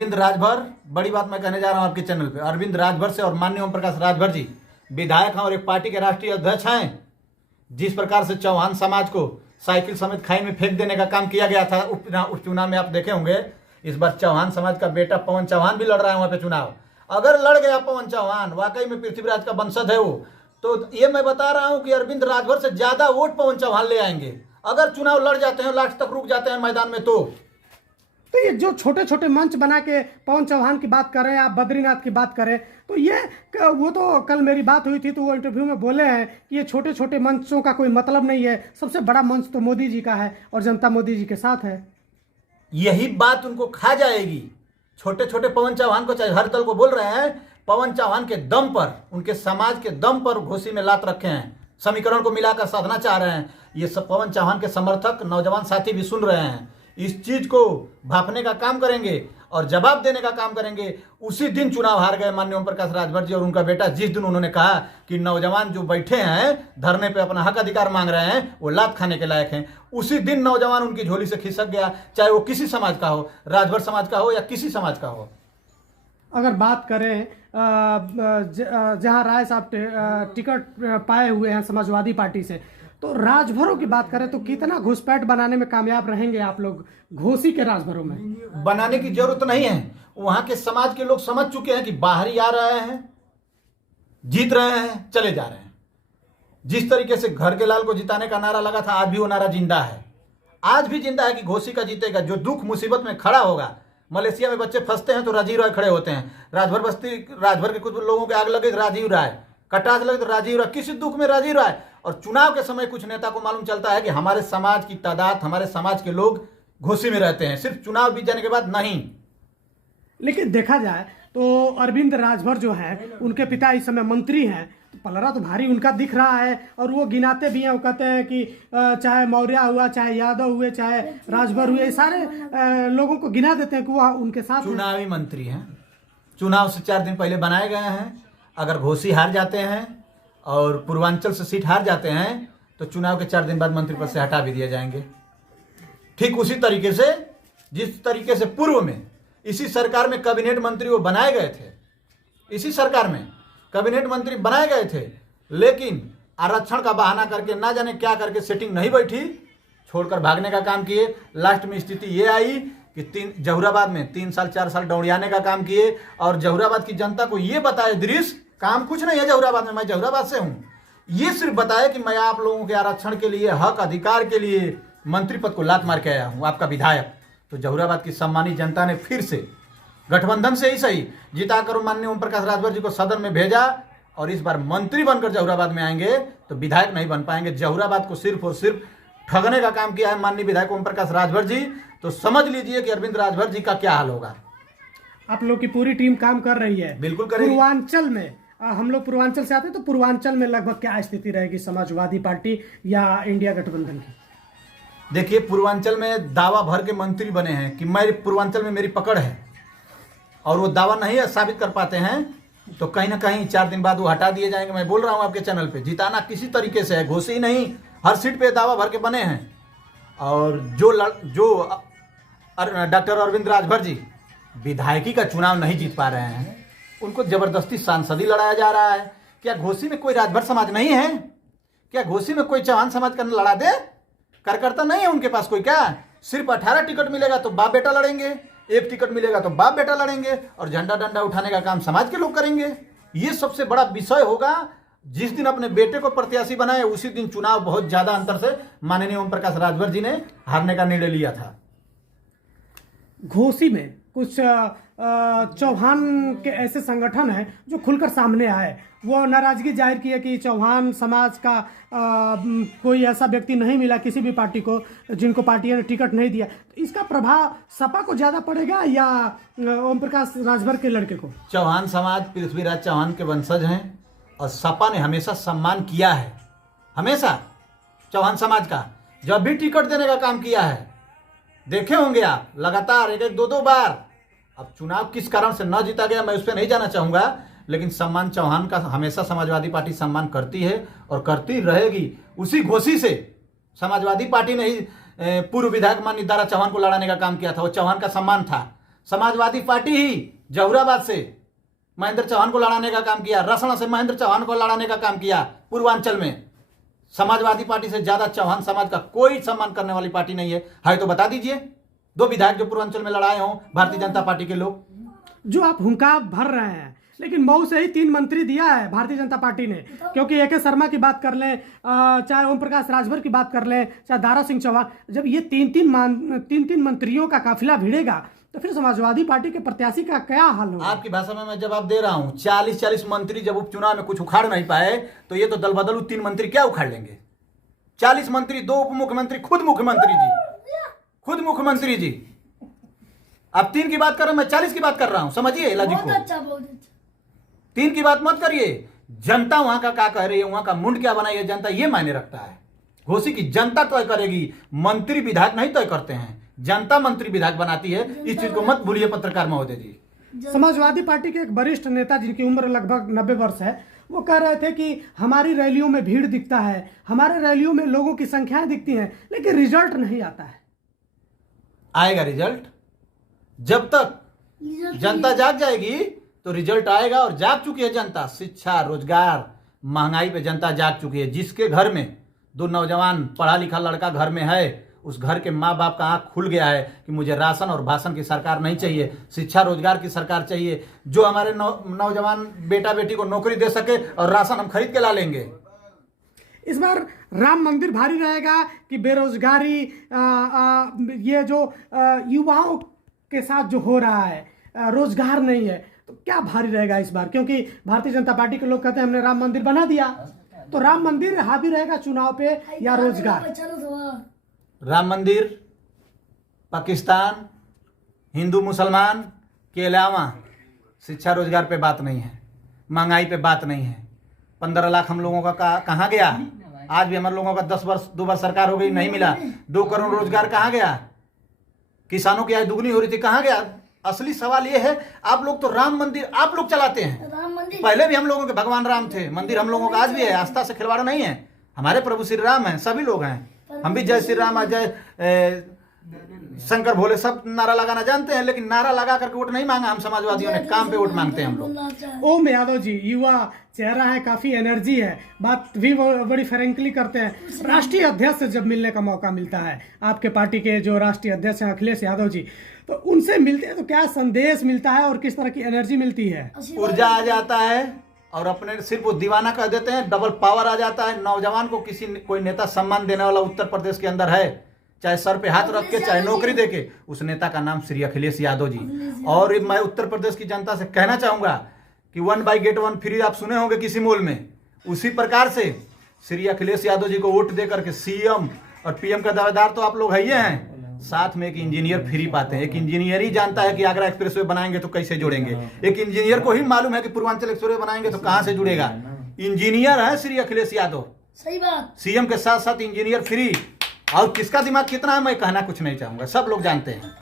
अरविंद राजभर, बड़ी बात मैं कहने जा रहा हूं आपके चैनल पे। अरविंद राजभर से और माननीय ओम प्रकाश राजभर जी विधायक हैं और एक पार्टी के राष्ट्रीय अध्यक्ष हैं। जिस प्रकार से चौहान समाज को साइकिल समेत खाई में फेंक देने का काम किया गया था उपचुनाव में, आप देखे होंगे। इस बार चौहान समाज का बेटा पवन चौहान भी लड़ रहा है वहां पे चुनाव। अगर लड़ गया पवन चौहान, वाकई में पृथ्वीराज का वंशज है वो, तो ये मैं बता रहा हूं कि अरविंद राजभर से ज्यादा वोट पवन चौहान ले आएंगे अगर चुनाव लड़ जाते हैं, लास्ट तक रुक जाते हैं मैदान में। तो ये जो छोटे छोटे मंच बना के पवन चौहान की बात करें, आप बद्रीनाथ की बात करें, तो ये वो तो कल मेरी बात हुई थी तो वो इंटरव्यू में बोले हैं कि ये छोटे छोटे मंचों का कोई मतलब नहीं है, सबसे बड़ा मंच तो मोदी जी का है और जनता मोदी जी के साथ है। यही बात उनको खा जाएगी। छोटे छोटे पवन चौहान को, चाहे हर दल को बोल रहे हैं, पवन चौहान के दम पर, उनके समाज के दम पर घोसी में लात रखे हैं, समीकरण को मिलाकर साधना चाह रहे हैं। ये सब पवन चौहान के समर्थक नौजवान साथी भी सुन रहे हैं। इस चीज को भापने का काम करेंगे और जवाब देने का काम करेंगे। उसी दिन चुनाव हार गए माननीय ओम प्रकाश राजभर जी और उनका बेटा। जिस दिन उन्होंने कहा कि नौजवान जो बैठे हैं धरने पे अपना हक अधिकार मांग रहे हैं वो लात खाने के लायक हैं, उसी दिन नौजवान उनकी झोली से खिसक गया, चाहे वो किसी समाज का हो, राजभर समाज का हो या किसी समाज का हो। अगर बात करें जहां राय साहब टिकट पाए हुए हैं समाजवादी पार्टी से, तो राजभरों की बात करें तो कितना घुसपैठ बनाने में कामयाब रहेंगे आप लोग घोसी के राजभरों में? बनाने की जरूरत नहीं है। वहां के समाज के लोग समझ चुके हैं कि बाहरी आ रहे हैं, जीत रहे हैं, चले जा रहे हैं। जिस तरीके से घर के लाल को जिताने का नारा लगा था, आज भी वो नारा जिंदा है। आज भी जिंदा है कि घोसी का जीतेगा। जो दुख मुसीबत में खड़ा होगा, मलेशिया में बच्चे फंसते हैं तो राजीव राय खड़े होते हैं। राजभर के कुछ लोगों के आग लगे राजीव राय, कटास लगे तो राजीव राय, किसी दुख में राजीव राय। और चुनाव के समय कुछ नेता को मालूम चलता है कि हमारे समाज की तादाद, हमारे समाज के लोग घोसी में रहते हैं, सिर्फ चुनाव बीत जाने के बाद नहीं। लेकिन देखा जाए तो अरविंद राजभर जो है, उनके पिता इस समय मंत्री हैं, तो पलड़ा तो भारी उनका दिख रहा है। और वो गिनाते भी हैं, वो कहते हैं कि चाहे मौर्य हुआ, चाहे यादव हुए, चाहे राजभर हुए, सारे लोगों को गिना देते हैं कि वो उनके साथ चुनावी मंत्री हैं। चुनाव से 4 दिन पहले बनाए गए हैं। अगर घोसी हार जाते हैं और पूर्वांचल से सीट हार जाते हैं तो चुनाव के 4 दिन बाद मंत्री पद से हटा भी दिए जाएंगे। ठीक उसी तरीके से जिस तरीके से पूर्व में इसी सरकार में कैबिनेट मंत्री वो बनाए गए थे, इसी सरकार में कैबिनेट मंत्री बनाए गए थे, लेकिन आरक्षण का बहाना करके ना जाने क्या करके सेटिंग नहीं बैठी, छोड़कर भागने का काम किए। लास्ट में स्थिति ये आई कि जहुराबाद में 3 साल 4 साल दौड़ियाने का काम किए और जहुराबाद की जनता को ये बताए, दृश्य काम कुछ नहीं है जहुराबाद में, मैं जहुराबाद से हूं, ये सिर्फ बताया कि मैं आप लोगों के आरक्षण के लिए, हक अधिकार के लिए मंत्री पद को लात मार के आया हूं, आपका विधायक। तो जहुराबाद की सम्मानित जनता ने फिर से गठबंधन से ही सही जिताकर माननीय ओम प्रकाश राजभर जी को सदन में भेजा और इस बार मंत्री बनकर जहुराबाद में आएंगे तो विधायक नहीं बन पाएंगे। जहुराबाद को सिर्फ और सिर्फ ठगने का काम किया है माननीय विधायक ओम प्रकाश राजभर जी। तो समझ लीजिए कि अरविंद राजभर जी का क्या हाल होगा। आप लोग की पूरी टीम काम कर रही है, बिल्कुल करेगी। पूर्वांचल में, हम लोग पूर्वांचल से आते हैं, तो पूर्वांचल में लगभग क्या स्थिति रहेगी समाजवादी पार्टी या इंडिया गठबंधन की? देखिए, पूर्वांचल में दावा भर के मंत्री बने हैं कि मैं पूर्वांचल में मेरी पकड़ है, और वो दावा नहीं साबित कर पाते हैं तो कहीं ना कहीं 4 दिन बाद वो हटा दिए जाएंगे। मैं बोल रहा हूं आपके चैनल पे, जिताना किसी तरीके से है, घोसी नहीं, हर सीट पे दावा भर के बने हैं। और जो डॉक्टर अरविंद राजभर जी विधायकी का चुनाव नहीं जीत पा रहे हैं, उनको जबरदस्ती सांसदी लड़ाया जा रहा है। क्या घोसी में कोई राजभर समाज नहीं है? क्या घोसी में कोई चौहान समाज का लड़ा दे? कार्यकर्ता नहीं है उनके पास कोई? क्या सिर्फ 18 टिकट मिलेगा तो बाप बेटा लड़ेंगे, 1 टिकट मिलेगा तो बाप बेटा लड़ेंगे और झंडा डंडा उठाने का काम समाज के लोग करेंगे? ये सबसे बड़ा विषय होगा। जिस दिन अपने बेटे को प्रत्याशी बनाए उसी दिन चुनाव बहुत ज्यादा अंतर से माननीय ओम प्रकाश राजभर जी ने हारने का निर्णय लिया था। घोसी में कुछ चौहान के ऐसे संगठन हैं जो खुलकर सामने आए, वो नाराजगी जाहिर की है कि चौहान समाज का कोई ऐसा व्यक्ति नहीं मिला किसी भी पार्टी को जिनको पार्टी ने टिकट नहीं दिया। तो इसका प्रभाव सपा को ज्यादा पड़ेगा या ओम प्रकाश राजभर के लड़के को? चौहान समाज पृथ्वीराज चौहान के वंशज हैं और सपा ने हमेशा सम्मान किया है, हमेशा चौहान समाज का जब भी टिकट देने का काम किया है। देखे होंगे आप, लगातार 1-2 बार। अब चुनाव किस कारण से न जीता गया मैं उस पर नहीं जाना चाहूंगा, लेकिन सम्मान चौहान का हमेशा समाजवादी पार्टी सम्मान करती है और करती रहेगी। उसी घोसी से समाजवादी पार्टी ने ही पूर्व विधायक माननीय दारा चौहान को लड़ाने का काम किया था, वो चौहान का सम्मान था। समाजवादी पार्टी ही जहुराबाद से महेंद्र चौहान को लड़ाने का काम किया, रसना से महेंद्र चौहान को लड़ाने का काम किया। पूर्वांचल में समाजवादी पार्टी से ज्यादा चौहान समाज का कोई सम्मान करने वाली पार्टी नहीं है तो बता दीजिए 2 विधायक जो पूर्वांचल में लड़ाए हों भारतीय जनता पार्टी के लोग। जो आप हुंकार भर रहे हैं, लेकिन मऊ से ही 3 मंत्री दिया है भारतीय जनता पार्टी ने, क्योंकि AK शर्मा की बात कर लें, चाहे ओम प्रकाश राजभर की बात कर लें, चाहे दारा सिंह चौहान, जब ये 3 मंत्रियों का काफिला भिड़ेगा तो फिर समाजवादी पार्टी के प्रत्याशी का क्या हाल होगा? आपकी भाषा में मैं जवाब दे रहा हूं। 40 मंत्री जब उपचुनाव में कुछ उखाड़ नहीं पाए तो ये तो दल बदलू 3 मंत्री क्या उखाड़ लेंगे? 40 मंत्री, 2 उप मुख्यमंत्री, खुद मुख्यमंत्री जी। अब 3 की बात कर रहे हैं, मैं 40 की बात कर रहा हूं, समझिए लॉजिक को। 3 की बात मत करिए। जनता वहां का क्या कह रही है, वहां का मुंड क्या बनाई है जनता, ये मायने रखता है। घोसी की जनता तय करेगी, मंत्री विधायक नहीं तय करते हैं, जनता मंत्री विधायक बनाती है। इस चीज को मत भूलिए पत्रकार महोदय जी। समाजवादी पार्टी के एक वरिष्ठ नेता जिनकी उम्र लगभग 90 वर्ष है, वो कह रहे थे कि हमारी रैलियों में भीड़ दिखता है, हमारे रैलियों में लोगों की संख्याएं दिखती हैं, लेकिन रिजल्ट नहीं आता है। आएगा रिजल्ट, जब तक जनता जाग जाएगी तो रिजल्ट आएगा। और जाग चुकी है जनता, शिक्षा, रोजगार, महंगाई पे जनता जाग चुकी है। जिसके घर में 2 नौजवान पढ़ा लिखा लड़का घर में है, उस घर के माँ बाप का आंख खुल गया है कि मुझे राशन और भाषण की सरकार नहीं चाहिए, शिक्षा रोजगार की सरकार चाहिए, जो हमारे नौजवान बेटा बेटी को नौकरी दे सके और राशन हम खरीद के ला लेंगे। इस बार राम मंदिर भारी रहेगा कि बेरोजगारी, ये जो युवाओं के साथ जो हो रहा है, रोजगार नहीं है, तो क्या भारी रहेगा इस बार? क्योंकि भारतीय जनता पार्टी के लोग कहते हैं हमने राम मंदिर बना दिया, तो राम मंदिर हावी रहेगा चुनाव पे या रोजगार? राम मंदिर, पाकिस्तान, हिंदू मुसलमान के अलावा शिक्षा रोजगार पे बात नहीं है, महंगाई पे बात नहीं है। 15 लाख हम लोगों का कहाँ गया? आज भी हमारे लोगों का 10 वर्ष 2 बार सरकार हो गई, नहीं मिला। 2 करोड़ रोजगार कहाँ गया? किसानों की आय दुगनी हो रही थी, कहाँ गया? असली सवाल ये है, आप लोग तो राम मंदिर आप लोग चलाते हैं। पहले भी हम लोगों के भगवान राम थे, मंदिर हम लोगों का आज भी है, आस्था से खिलवाड़ नहीं है। हमारे प्रभु श्री राम हैं, सभी लोग हैं। हम भी जय श्री राम, जय शंकर भोले सब नारा लगाना जानते हैं, लेकिन नारा लगा करके वोट नहीं मांगा हम समाजवादियों ने, काम पे वोट मांगते हैं हम लोग। ओम यादव जी युवा चेहरा है, काफी एनर्जी है, बात भी बड़ी फ्रेंकली करते हैं। राष्ट्रीय अध्यक्ष से जब मिलने का मौका मिलता है, आपके पार्टी के जो राष्ट्रीय अध्यक्ष हैं अखिलेश यादव जी, तो उनसे मिलते हैं तो क्या संदेश मिलता है और किस तरह की एनर्जी मिलती है? ऊर्जा आ जाता है और अपने सिर्फ वो दीवाना कर देते हैं, डबल पावर आ जाता है। नौजवान को कोई नेता सम्मान देने वाला उत्तर प्रदेश के अंदर है, चाहे सर पे हाथ रख के, चाहे नौकरी देके, उस नेता का नाम श्री अखिलेश यादव जी। और मैं उत्तर प्रदेश की जनता से कहना चाहूंगा कि 1 बाई गेट 1 फ्री आप सुने होंगे किसी मॉल में, उसी प्रकार से श्री अखिलेश यादव जी को वोट दे करके CM और PM का दावेदार तो आप लोग है ही हैं, साथ में एक इंजीनियर फ्री पाते हैं। एक इंजीनियर ही जानता है कि आगरा एक्सप्रेसवे बनाएंगे तो कैसे जुड़ेंगे। एक इंजीनियर को ही मालूम है कि पूर्वांचल एक्सप्रेसवे बनाएंगे तो कहां से जुड़ेगा। इंजीनियर है श्री अखिलेश यादव, सही बात। CM के साथ साथ इंजीनियर फ्री। और किसका दिमाग कितना है मैं कहना कुछ नहीं चाहूंगा, सब लोग जानते हैं।